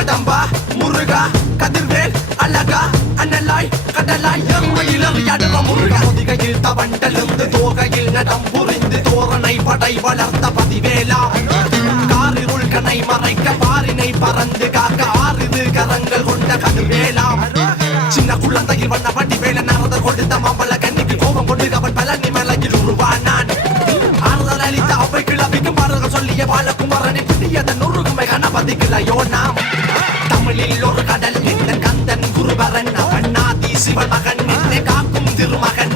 கடம்பா முருகா கதிர்வேல் அழகா அண்ணலாய் கடலாய் எருமையில் எறியாடுவ முருகா முதிகையில் தவண்டெழுந்து தோகையில் நடம் புரிந்து தோரணை படை வளர்த்த பதிவேலா காரிருள் கனை மறைக்க பாரினை பறந்து காக்க ஆறிது கரங்கள் கொண்ட கதிர்வேலா சின்ன குழந்தையில் வண்ண வண்டி வேல நரத கொடுத்த மாம்பழ கண்ணிக்கு கோபம் கொண்டு அவன் பழனி மலையில் உருவானான் ஆறுதல் அளித்த அவை கிளவிக்கும் பாடல்கள் சொல்லிய பாலகுமாரனை பிடியதன் உருகுமை கணபதிகளையோ நாம் தமிழில் ஒரு கடல் நின்ற கந்தன் குருபரன் அவன் ஆதி சிவன் மகன் நின்று காக்கும் திருமகன்